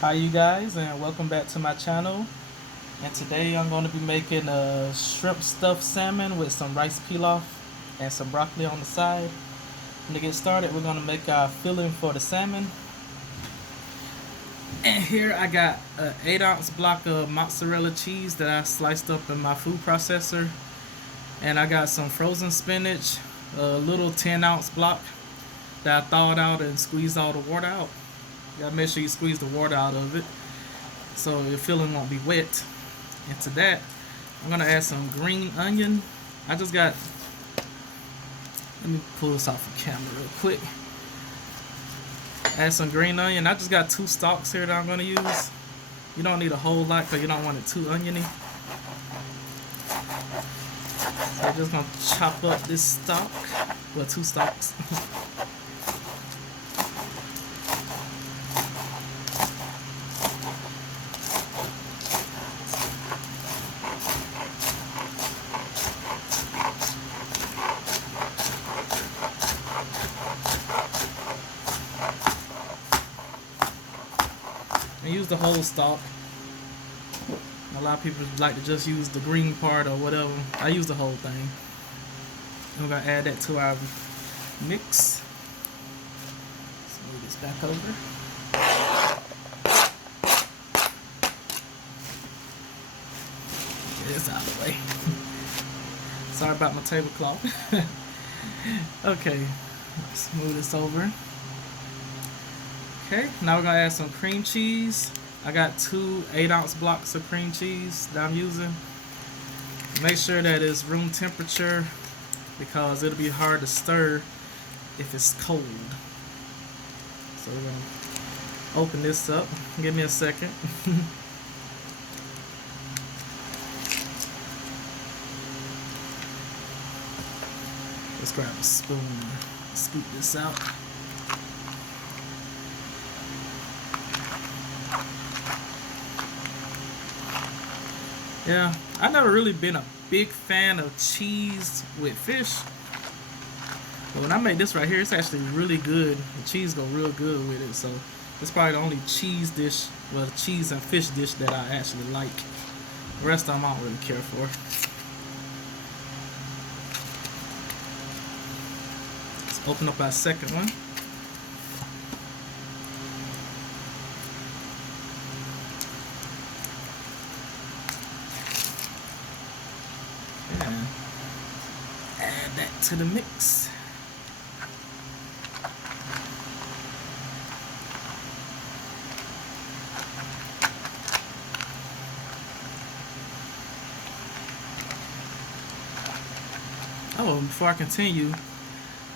Hi you guys, and welcome back to my channel. And today I'm going to be making a shrimp stuffed salmon with some rice pilaf and some broccoli on the side. And to get started, we're going to make our filling for the salmon. And here I got an 8-ounce block of mozzarella cheese that I sliced up in my food processor. And I got some frozen spinach, a little 10-ounce block that I thawed out and squeezed all the water out. You gotta make sure you squeeze the water out of it so your filling won't be wet. And to that, I'm gonna add some green onion. I just got, let me pull this off the camera real quick. Add some green onion. I just got 2 stalks here that I'm gonna use. You don't need a whole lot because you don't want it too oniony. So I'm just gonna chop up this stalk, well, 2 stalks. And use the whole stalk. A lot of people like to just use the green part or whatever. I use the whole thing. And we're gonna add that to our mix. Let's move this back over. Get this out of the way. Sorry about my tablecloth. Okay, let's move this over. Okay, now we're gonna add some cream cheese. I got 2 8-ounce blocks of cream cheese that I'm using. Make sure that it's room temperature because it'll be hard to stir if it's cold. So we're gonna open this up. Give me a second. Let's grab a spoon, scoop this out. Yeah, I've never really been a big fan of cheese with fish. But when I make this right here, it's actually really good. The cheese go real good with it. So it's probably the only cheese dish, well, cheese and fish dish that I actually like. The rest of them I don't really care for. Let's open up our second one. And add that to the mix. Oh, before I continue,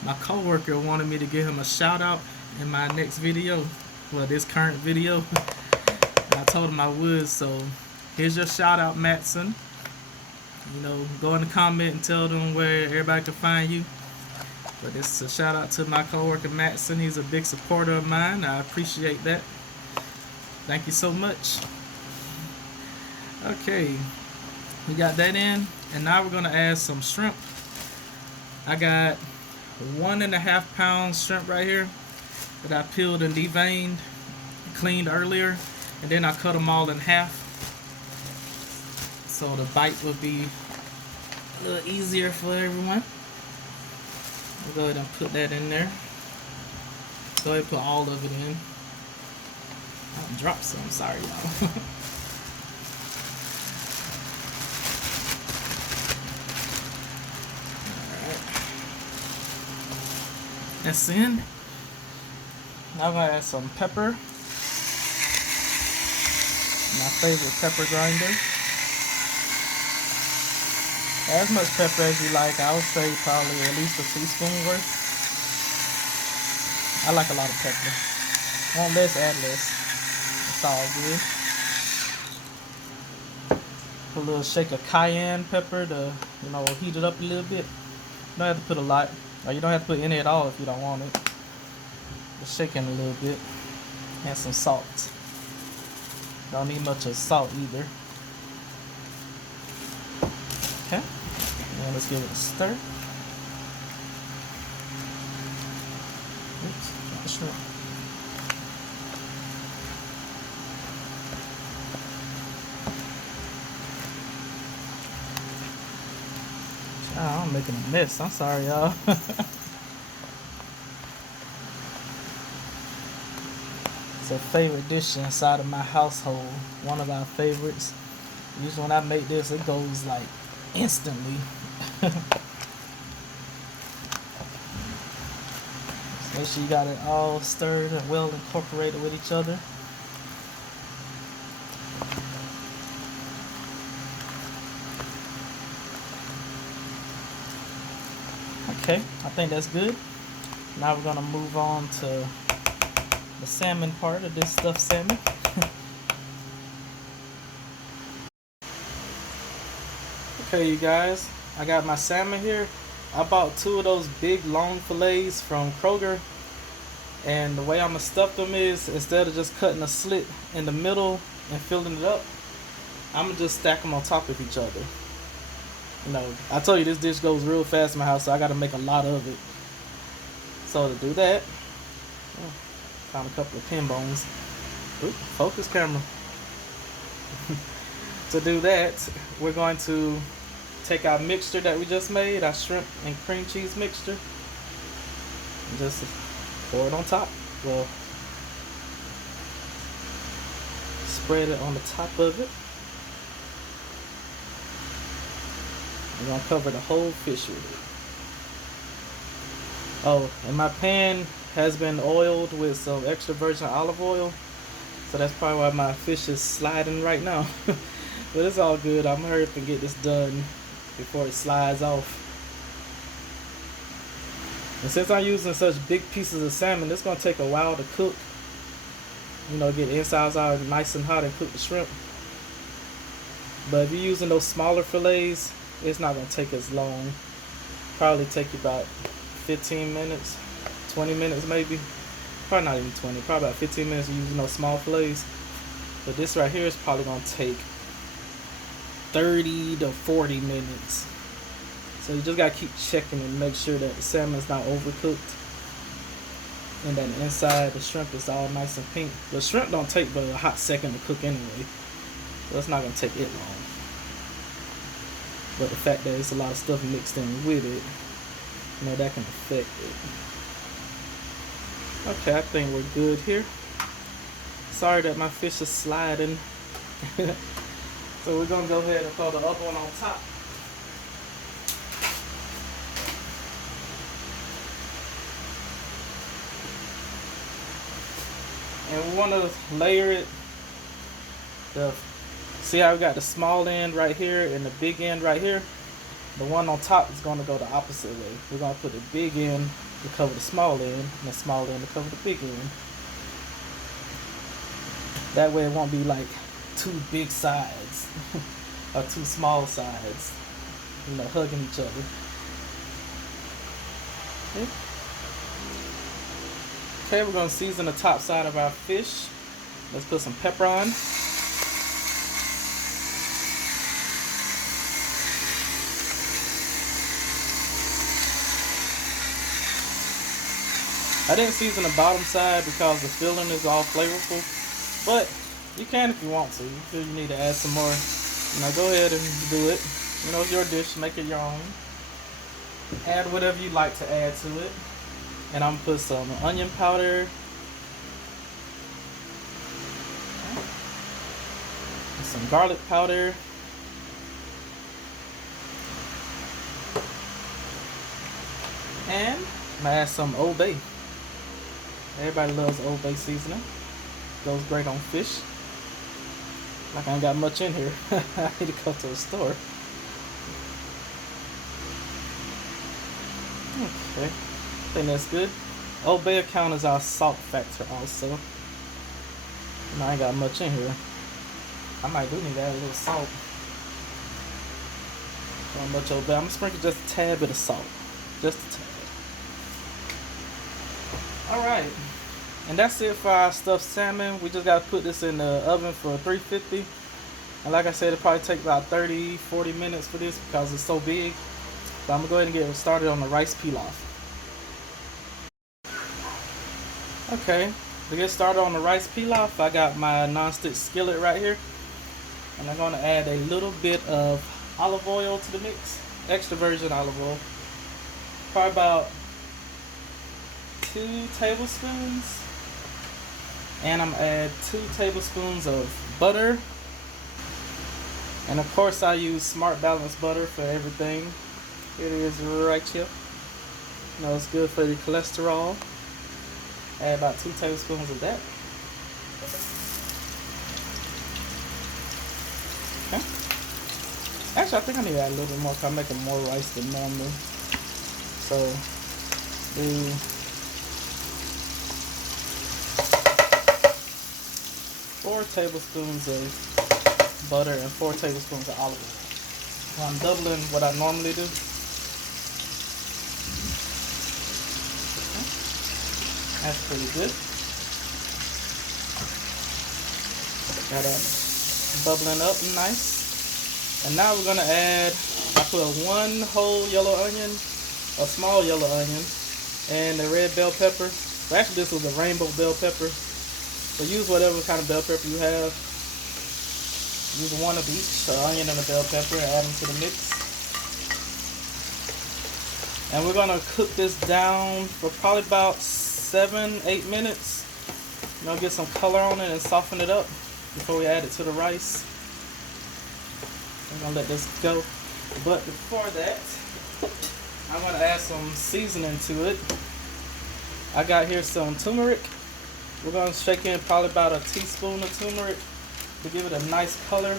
my coworker wanted me to give him a shout out in my next video, well, this current video. And I told him I would, so here's your shout out, Matson. You know, go in the comment and tell them where everybody can find you. But this is a shout out to my coworker Matson. He's a big supporter of mine. I appreciate that. Thank you so much. Okay, we got that in, and now we're gonna add some shrimp. I got 1.5 pounds shrimp right here that I peeled and deveined, cleaned earlier, and then I cut them all in half so the bite will be a little easier for everyone. We'll go ahead and put that in there. Go ahead and put all of it in. I dropped some, sorry y'all. That's in. Now I'm gonna add some pepper. My favorite pepper grinder. As much pepper as you like. I would say probably at least a teaspoon worth. I like a lot of pepper. Want less, add less. It's all good. Put a little shake of cayenne pepper to, you know, heat it up a little bit. You don't have to put a lot. Or you don't have to put any at all if you don't want it. Just shake it a little bit. And some salt. Don't need much of salt either. Okay. And let's give it a stir. Oops, not the shrimp. Oh, I'm making a mess. I'm sorry, y'all. It's a favorite dish inside of my household. One of our favorites. Usually when I make this, it goes like instantly. Make sure you got it all stirred and well incorporated with each other. Okay, I think that's good. Now we're gonna move on to the salmon part of this stuffed salmon. Okay, you guys, I got my salmon here. I bought 2 of those big long fillets from Kroger, and the way I'm gonna stuff them is, instead of just cutting a slit in the middle and filling it up, I'm gonna just stack them on top of each other. You know, I told you this dish goes real fast in my house, so I gotta make a lot of it. So to do that, found a couple of pin bones. Ooh, focus camera. To do that, we're going to take our mixture that we just made, our shrimp and cream cheese mixture, and just pour it on top. Well, spread it on the top of it. We're gonna cover the whole fish with it. Oh, and my pan has been oiled with some extra virgin olive oil, so that's probably why my fish is sliding right now. But it's all good. I'm gonna hurry up and get this done before it slides off. And since I'm using such big pieces of salmon, it's gonna take a while to cook. You know, get the insides out nice and hot and cook the shrimp. But if you're using those smaller fillets, it's not gonna take as long. Probably take you about 15 minutes, 20 minutes maybe. Probably not even 20, probably about 15 minutes using those small fillets. But this right here is probably gonna take 30 to 40 minutes. So you just gotta keep checking and make sure that the salmon's not overcooked, and that the inside the shrimp is all nice and pink. The shrimp don't take but a hot second to cook anyway, so it's not gonna take it long. But the fact that there's a lot of stuff mixed in with it, you know, that can affect it. Okay, I think we're good here. Sorry that my fish is sliding. So we're gonna go ahead and throw the other one on top. And we want to layer it. See how we got the small end right here and the big end right here? The one on top is going to go the opposite way. We're going to put the big end to cover the small end, and the small end to cover the big end. That way it won't be like 2 big sides or 2 small sides, you know, hugging each other. Okay, we're going to season the top side of our fish. Let's put some pepper on. I didn't season the bottom side because the filling is all flavorful, but you can if you want to. If you feel you need to add some more, you know, go ahead and do it. You know, it's your dish, make it your own. Add whatever you like to add to it. And I'm gonna put some onion powder, some garlic powder, and I'm gonna add some Old Bay. Everybody loves Old Bay seasoning. Goes great on fish. Like I ain't got much in here. I need to go to the store. Okay, I think that's good. Old Bay account is our salt factor also. And I ain't got much in here. I might do need to add a little salt. Not much Old Bay. I'm gonna sprinkle just a tad bit of salt. Just a tad. Alright. And that's it for our stuffed salmon. We just gotta put this in the oven for 350. And like I said, it'll probably take about 30-40 minutes for this because it's so big. So I'm gonna go ahead and get started on the rice pilaf. Okay, to get started on the rice pilaf, I got my non-stick skillet right here. And I'm gonna add a little bit of olive oil to the mix. extra virgin olive oil. Probably about 2 tablespoons. And I'm gonna add 2 tablespoons of butter. And of course I use Smart Balance butter for everything. It is right here. You know, it's good for the cholesterol. Add about 2 tablespoons of that. Okay. Actually, I think I need to add a little bit more because I'm making more rice than normal. So, do 4 tablespoons of butter and 4 tablespoons of olive oil. So I'm doubling what I normally do. Okay. That's pretty good. Got that bubbling up nice. And now we're gonna add, I put 1 whole yellow onion, a small yellow onion, and a red bell pepper. Well, actually this was a rainbow bell pepper. So use whatever kind of bell pepper you have. Use 1 of each, an onion and a bell pepper, and add them to the mix. And we're gonna cook this down for probably about 7-8 minutes. You know, get some color on it and soften it up before we add it to the rice. I'm gonna let this go. But before that, I'm gonna add some seasoning to it. I got here some turmeric. We're gonna shake in probably about a teaspoon of turmeric to give it a nice color.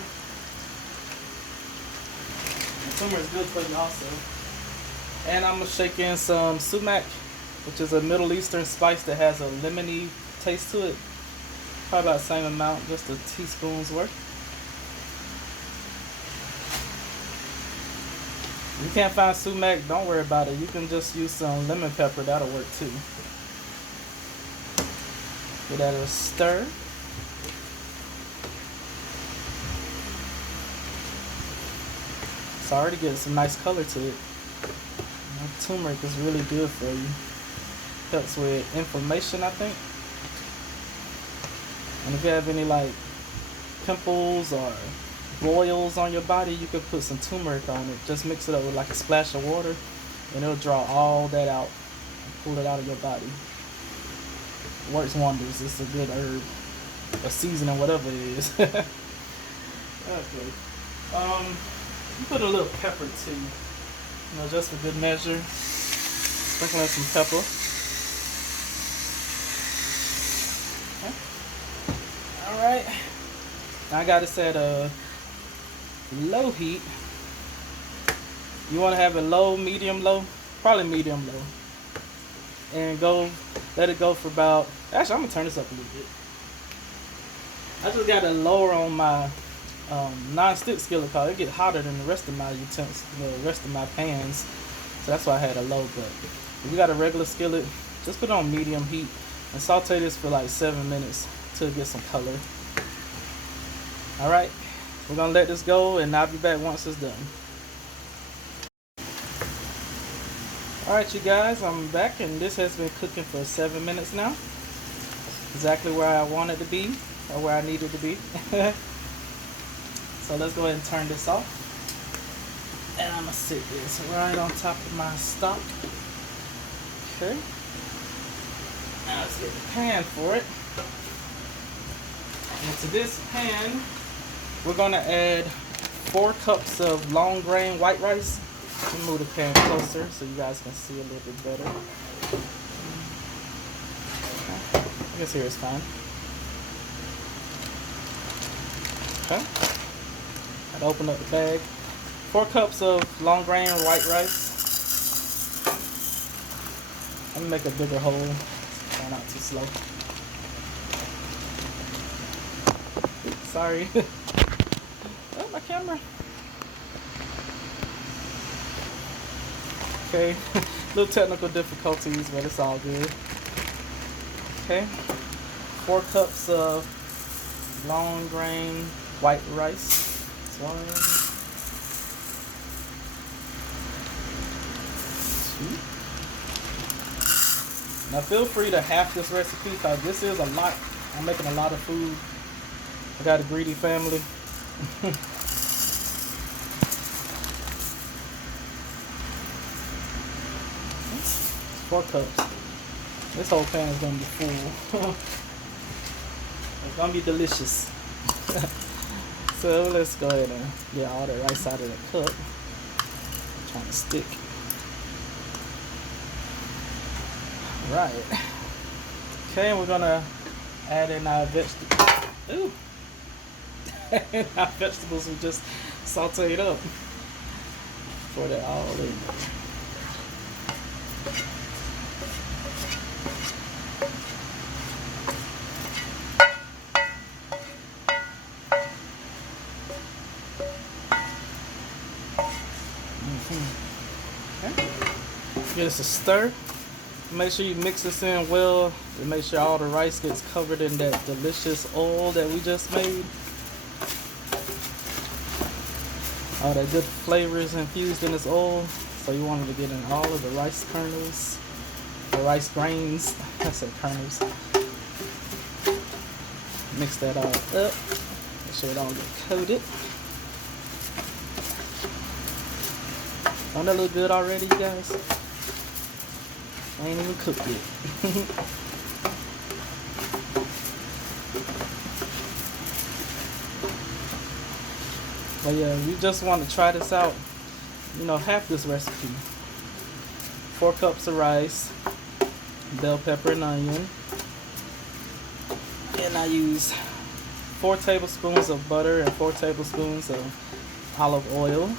And turmeric is good for you also. And I'm gonna shake in some sumac, which is a Middle Eastern spice that has a lemony taste to it. Probably about the same amount, just a teaspoon's worth. If you can't find sumac, don't worry about it. You can just use some lemon pepper, that'll work too. Give that a stir. It's already getting some nice color to it. Turmeric is really good for you. Helps with inflammation, I think. And if you have any like pimples or boils on your body, you can put some turmeric on it. Just mix it up with like a splash of water and it'll draw all that out and pull it out of your body. It works wonders. It's a good herb. A seasoning, whatever it is. Okay. Put a little pepper too. You know, just for good measure. Sprinkle in some pepper. Okay. Alright. Now I got this at a low heat. You want to have it low, medium low? Probably medium low. And let it go for about, actually I'm going to turn this up a little bit. I just got to lower on my non-stick skillet because it get hotter than the rest of my utensils, the rest of my pans. So that's why I had a low. But if you got a regular skillet, just put it on medium heat and saute this for like 7 minutes to get some color. Alright, we're gonna let this go and I'll be back once it's done. Alright you guys, I'm back and this has been cooking for 7 minutes now. Exactly where I want it to be, or where I need it to be. So let's go ahead and turn this off. And I'm gonna sit this right on top of my stock. Okay. Now let's get the pan for it. And to this pan, we're gonna add 4 cups of long grain white rice. Let me move the pan closer so you guys can see a little bit better. Okay. I guess here is fine. Okay. I'd open up the bag. 4 cups of long grain white rice. Let me make a bigger hole. Try not too slow. Sorry. Oh, my camera. Okay. Little technical difficulties, but it's all good. Okay. 4 cups of long grain white rice. 1, 2. Now feel free to half this recipe because this is a lot. I'm making a lot of food. I got a greedy family. 4 cups. This whole pan is gonna be full. It's gonna be delicious. So let's go ahead and get all the rice out of the cup. Trying to stick. Right. Okay, and we're gonna add in our vegetables. Ooh. Our vegetables we just sauteed up. Pour that all in. Okay. Give us a stir. Make sure you mix this in well and make sure all the rice gets covered in that delicious oil that we just made. All that good flavor is infused in this oil. So you want to get in all of the rice kernels, the rice grains. I said kernels. Mix that all up. Make sure it all gets coated. Don't that look good already, you guys? I ain't even cooked yet. But yeah, you just want to try this out. You know, half this recipe. 4 cups of rice, bell pepper and onion. And I use 4 tablespoons of butter and 4 tablespoons of olive oil.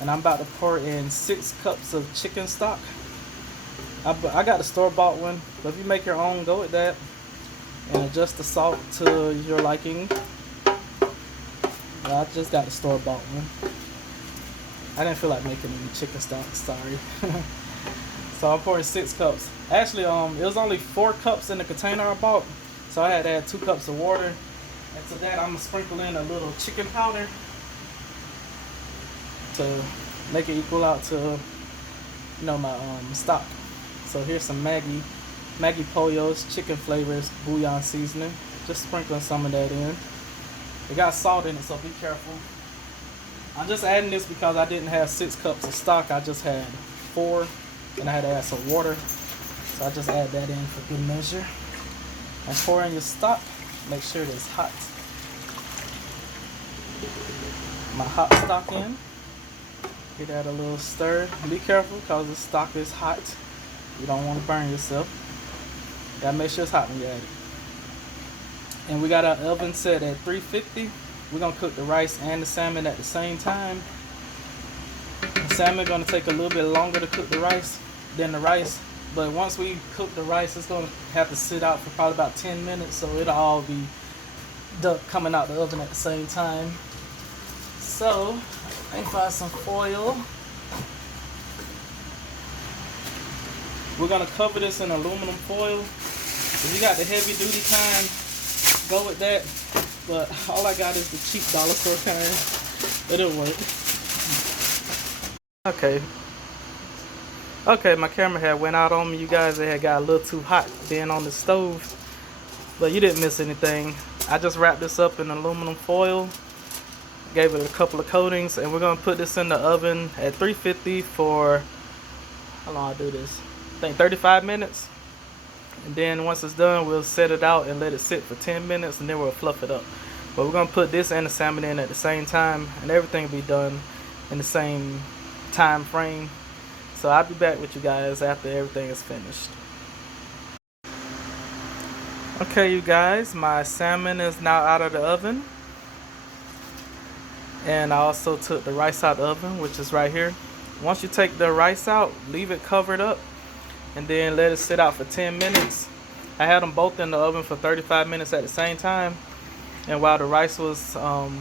And I'm about to pour in 6 cups of chicken stock. I got a store-bought one, but if you make your own, go with that. And adjust the salt to your liking. I just got a store-bought one. I didn't feel like making any chicken stock, sorry. So I'm pouring 6 cups. Actually, it was only 4 cups in the container I bought, so I had to add 2 cups of water. And to that, I'm gonna sprinkle in a little chicken powder to make it equal out to, you know, my stock. So here's some Maggi Pollo's chicken flavors bouillon seasoning. Just sprinkling some of that in. It got salt in it, so be careful. I'm just adding this because I didn't have 6 cups of stock. I just had 4, and I had to add some water. So I just add that in for good measure. And pour in your stock. Make sure it is hot. My hot stock in. Give that a little stir. Be careful because the stock is hot. You don't want to burn yourself. Gotta make sure it's hot when you add it. And we got our oven set at 350. We're gonna cook the rice and the salmon at the same time. The salmon gonna take a little bit longer to cook the rice than the rice. But once we cook the rice, it's gonna have to sit out for probably about 10 minutes. So it'll all be coming out the oven at the same time. So I can find some foil. We're gonna cover this in aluminum foil. If you got the heavy duty kind, go with that. But all I got is the cheap dollar store kind. It'll work. Okay, my camera had went out on me, you guys. It had got a little too hot being on the stove. But you didn't miss anything. I just wrapped this up in aluminum foil. Gave it a couple of coatings, and we're gonna put this in the oven at 350 for, how long I do this? I think 35 minutes. And then once it's done, we'll set it out and let it sit for 10 minutes, and then we'll fluff it up. But we're gonna put this and the salmon in at the same time, and everything will be done in the same time frame. So I'll be back with you guys after everything is finished. Okay, you guys, my salmon is now out of the oven. And I also took the rice out of the oven, which is right here. Once you take the rice out, leave it covered up and then let it sit out for 10 minutes. I had them both in the oven for 35 minutes at the same time. And while the rice was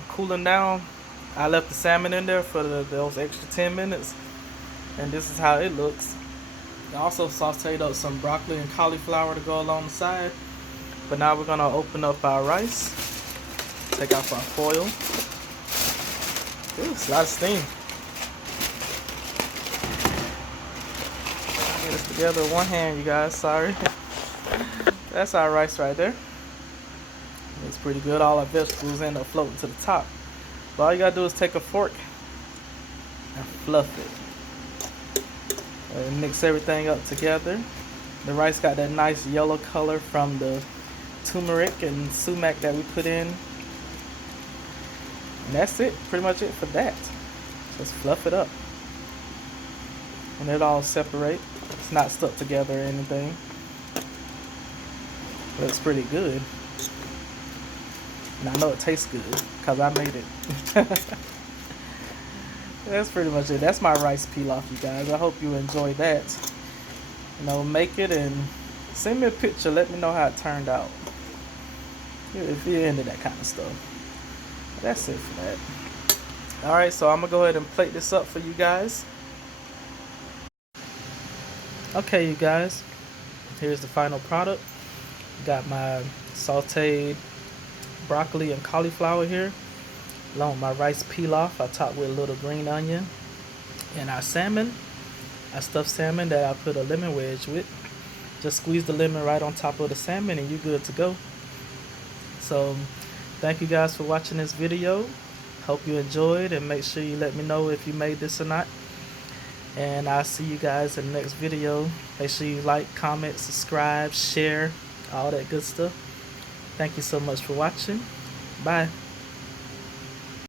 cooling down, I left the salmon in there for those extra 10 minutes. And this is how it looks. I also sauteed up some broccoli and cauliflower to go along the side. But now we're gonna open up our rice. Take off our foil. Ooh, it's a lot of steam. Get this together with one hand, you guys. Sorry. That's our rice right there. It's pretty good. All our vegetables end up floating to the top. But all you gotta do is take a fork and fluff it. Mix everything up together. The rice got that nice yellow color from the turmeric and sumac that we put in. And that's it, pretty much it for that. Just fluff it up. And it all separate. It's not stuck together or anything. Looks pretty good. And I know it tastes good because I made it. That's pretty much it. That's my rice pilaf, you guys. I hope you enjoy that. Make it and send me a picture. Let me know how it turned out. If you're into that kind of stuff. That's it for that. Alright, so I'm going to go ahead and plate this up for you guys. Okay, you guys. Here's the final product. Got my sauteed broccoli and cauliflower here, along with my rice pilaf. I topped with a little green onion, and our salmon, our stuffed salmon that I put a lemon wedge with. Just squeeze the lemon right on top of the salmon and you're good to go. So thank you guys for watching this video. Hope you enjoyed, and make sure you let me know if you made this or not. And I'll see you guys in the next video. Make sure you like, comment, subscribe, share, all that good stuff. Thank you so much for watching. Bye.